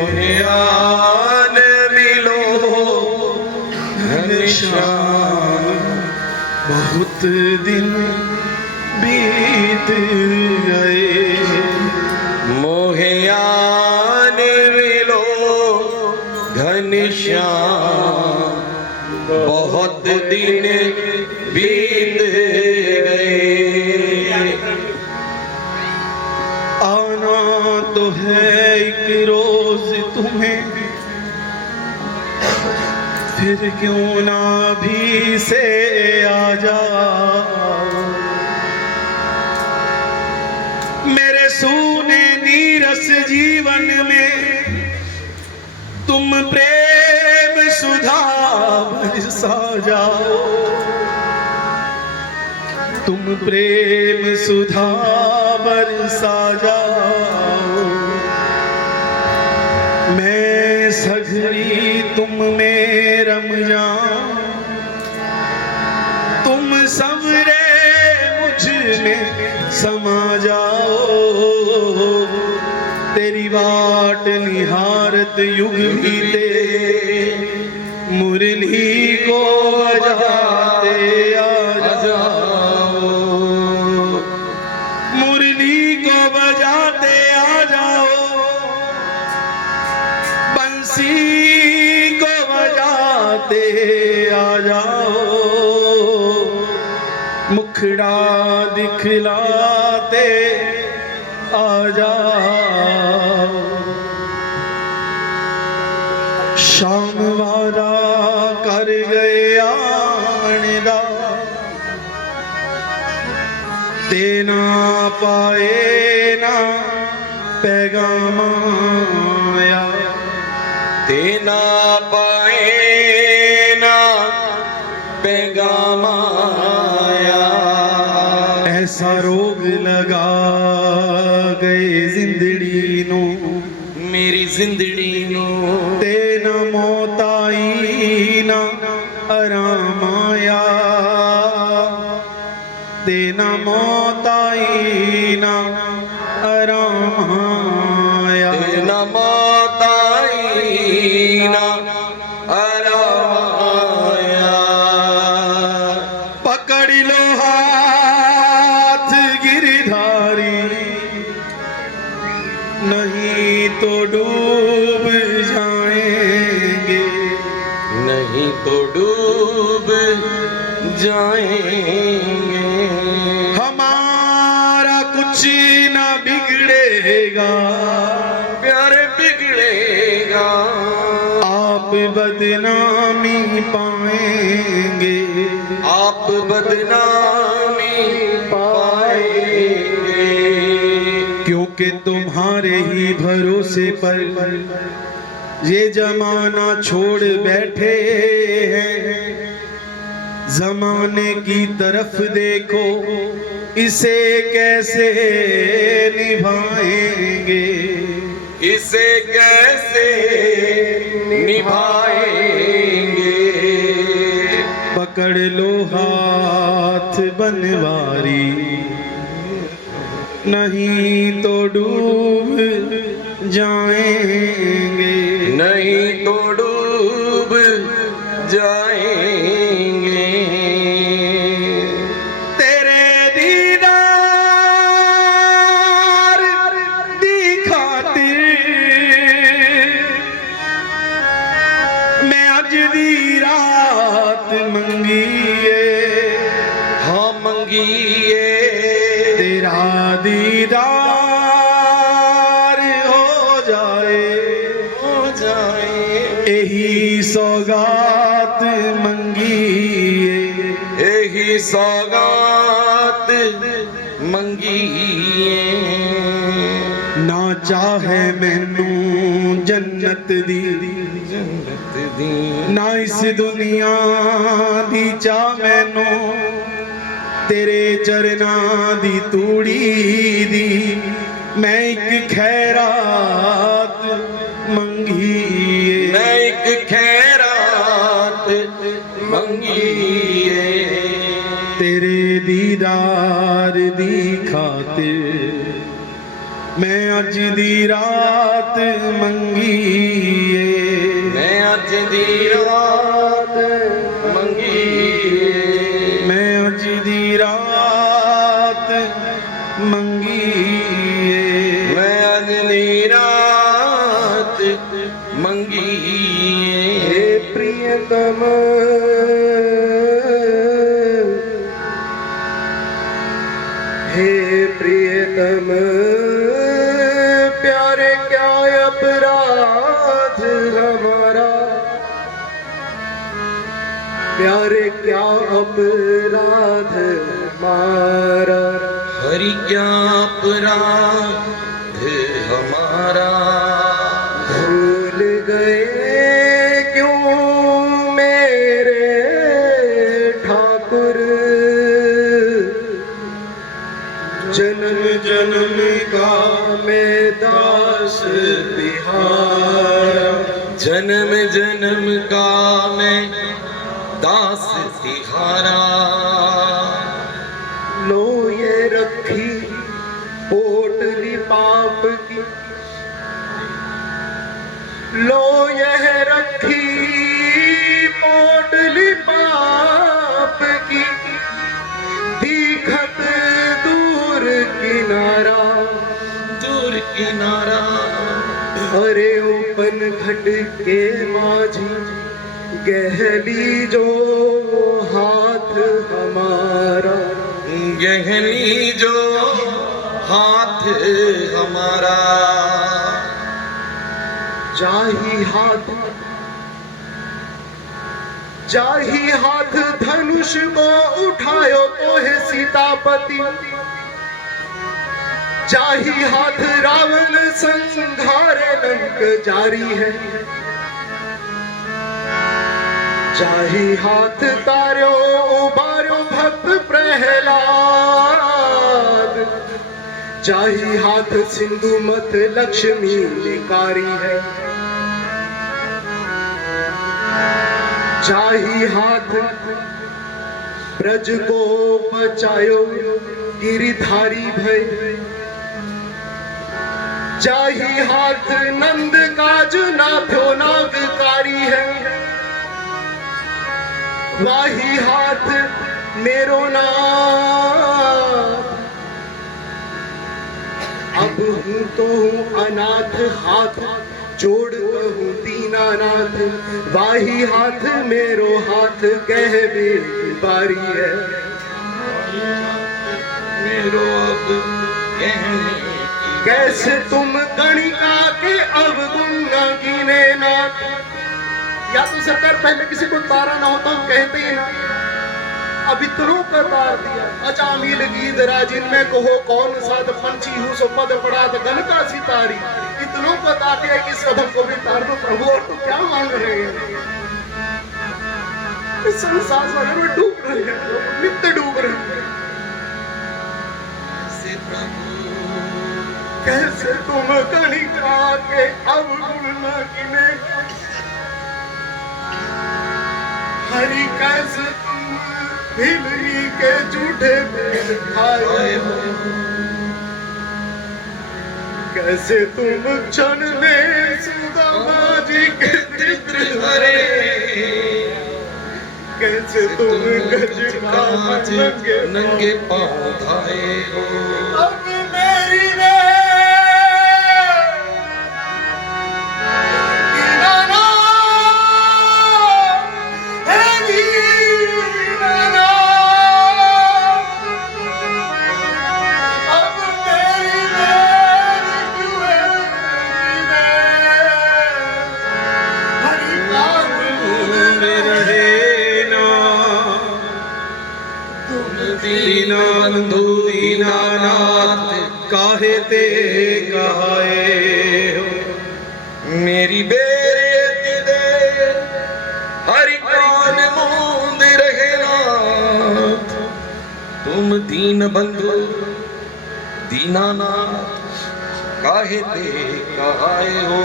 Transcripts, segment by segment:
मोहियान मिलो घनश्याम, बहुत दिन बीत गए। मोहियान मिलो घनश्याम, बहुत दिन बीत गए। आना तो है एक रोज तुम्हें, फिर क्यों ना भी से आ जा। मेरे सूने नीरस जीवन में तुम प्रेम सुधा बरसा जाओ। तुम प्रेम सुधा बरसा जाओ। मैं सघरी तुम में रम जाऊं, तुम सवरे मुझ में समा जाओ। तेरी बाट निहारत युग बीते, मुरली को बजाते आ जाओ। मुरली को बजाते आ जाओ, बंसी को बजाते आ जाओ। मुखड़ा दिखलाते आ जाओ। शाम वादा कर गए आने दा, देना पाए ना पैगाम आया। देना पाए ना पैगाम आया। ऐसा रोग लगा गए जिंदड़ी नो, मेरी जिंदड़ी नो। ते न मौत आई ना आराम आया। ते न मौत आई ना आराम आया। ते न मौत आई ना आराम आया। पकड़ लो हाथ गिरधारी, नहीं तो डूब जाएंगे। नहीं तो डूब जाएंगे। हमारा कुछ ना बिगड़ेगा, प्यारे बिगड़ेगा। आप बदनामी पाएंगे। आप बदनामी पाएंगे। क्योंकि तुम्हारे ही भरोसे पर ये जमाना छोड़ बैठे हैं। जमाने की तरफ देखो, इसे कैसे निभाएंगे। इसे कैसे निभाएंगे। पकड़ लो हाथ बनवारी, नहीं तो डूब जाएंगे। नहीं तो डूब जाएंगे। तेरे दीदार दी खातिर मैं अज दी रात मंगीए। हाँ मंगीए। तेरा दीदार हो जाए, हो जाए। यही सौगात मंगीए। यही सौगात मंगीए। ना चाहे मैनू जन्नत दी, जन्नत दी। ना इस दुनिया दी चाह मैनू, तेरे चरना दी तूड़ी दी। मैं एक खैरात मंगीए। मैं एक खैरात मंगीए। तेरे दीदार दी खातिर मैं अज दी रात मंगीए, मैं अज दी रात मंगीए, मैं अज दी रात मंगीए, मैं अज दी रात मंगीए। हे प्रियतम हे प्रियतम प्यारे क्या अपराध हमारा, प्यारे क्या अपराध हमारा, हरि क्या अपराध हमारा। भूल गए क्यों मेरे ठाकुर जन्म जन्म का मैं दास तिहारा, जन्म जन्म का मैं दास तिहारा। लो ये रखी पोटली पाप की, लो यह रखी पोटली पाप की, दिखत दूर किनारा, दूर किनारा। अरे उपन घट के माझी गहली जो हाथ हमारा, गहनी जो हाथ हमारा। जाही हाथ धनुष को उठायो तो है सीतापति, जाही हाथ रावण संहारे लंक जारी है, जाही हाथ तार्यो उबार्यो भक्त प्रहलाद, जाही हाथ सिंधु मत लक्ष्मी निकारी है, जाही हाथ ब्रज को बचायो गिरिधारी भय, जाही हाथ नंद काज नाथो नागकारी है, वाही हाथ मेरो नाथ, अब हूँ तो हूँ अनाथ हाथ जोड़ हूँ दीनानाथ, वाही हाथ मेरो हाथ कह मेरी बारी है, मेरो अब कहने कैसे तुम गणिका के अवगुण न गिने नाथ। या तो सरकार पहले किसी को तारा ना होता हम कहते ही ना, अब इतनों का तार दिया। अचामील गीत राजिन में कहो कौन साध पंछी हूँ सो पद पड़ा तो गन का सितारी, इतनों को तार दिया कि सदम को भी तार दो प्रभु, और तो क्या मांग रहे हैं। इस संसार सागर में डूब रहे हैं, नित्य डूब रहे हैं। कैसे तुम कणिका के अवगुण न गिने, हरि कैसे तुम हिलनी के झूठे पेड़ खाए हो, कैसे तुम क्षण में सुदामा जी के चित्र हरे, कैसे तुम गज का नंगे पाँव धाए हो। अब मेरी दीना बंधु दीनानाथ काहे ते कहाए हो, मेरी बेटी दे हरि कान मूंद रहे नाथ, तुम दीन बंधु दीनानाथ काहे ते कहाए हो।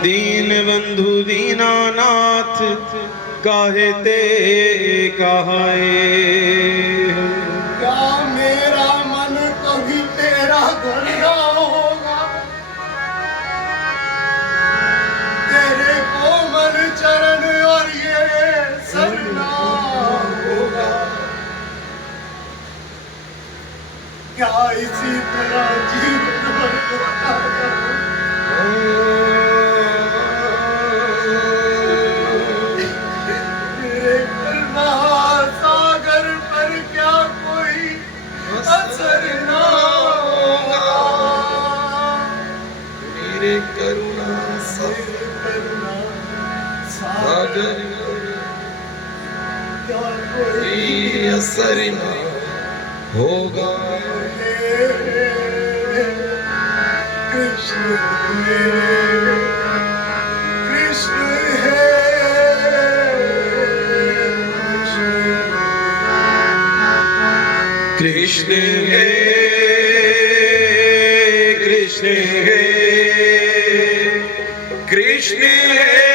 दीन बंधु दीनानाथ काहे ते कहाए हो। क्या क्या इसी तरह जीवन भर गुजार करूं? मेरे महासागर पर क्या कोई असर ना होगा? मेरे करुणा करुणा सागर क्या कोई कोई असर न होगा। कृष्ण है, कृष्ण है, कृष्ण है, कृष्ण है, कृष्ण है।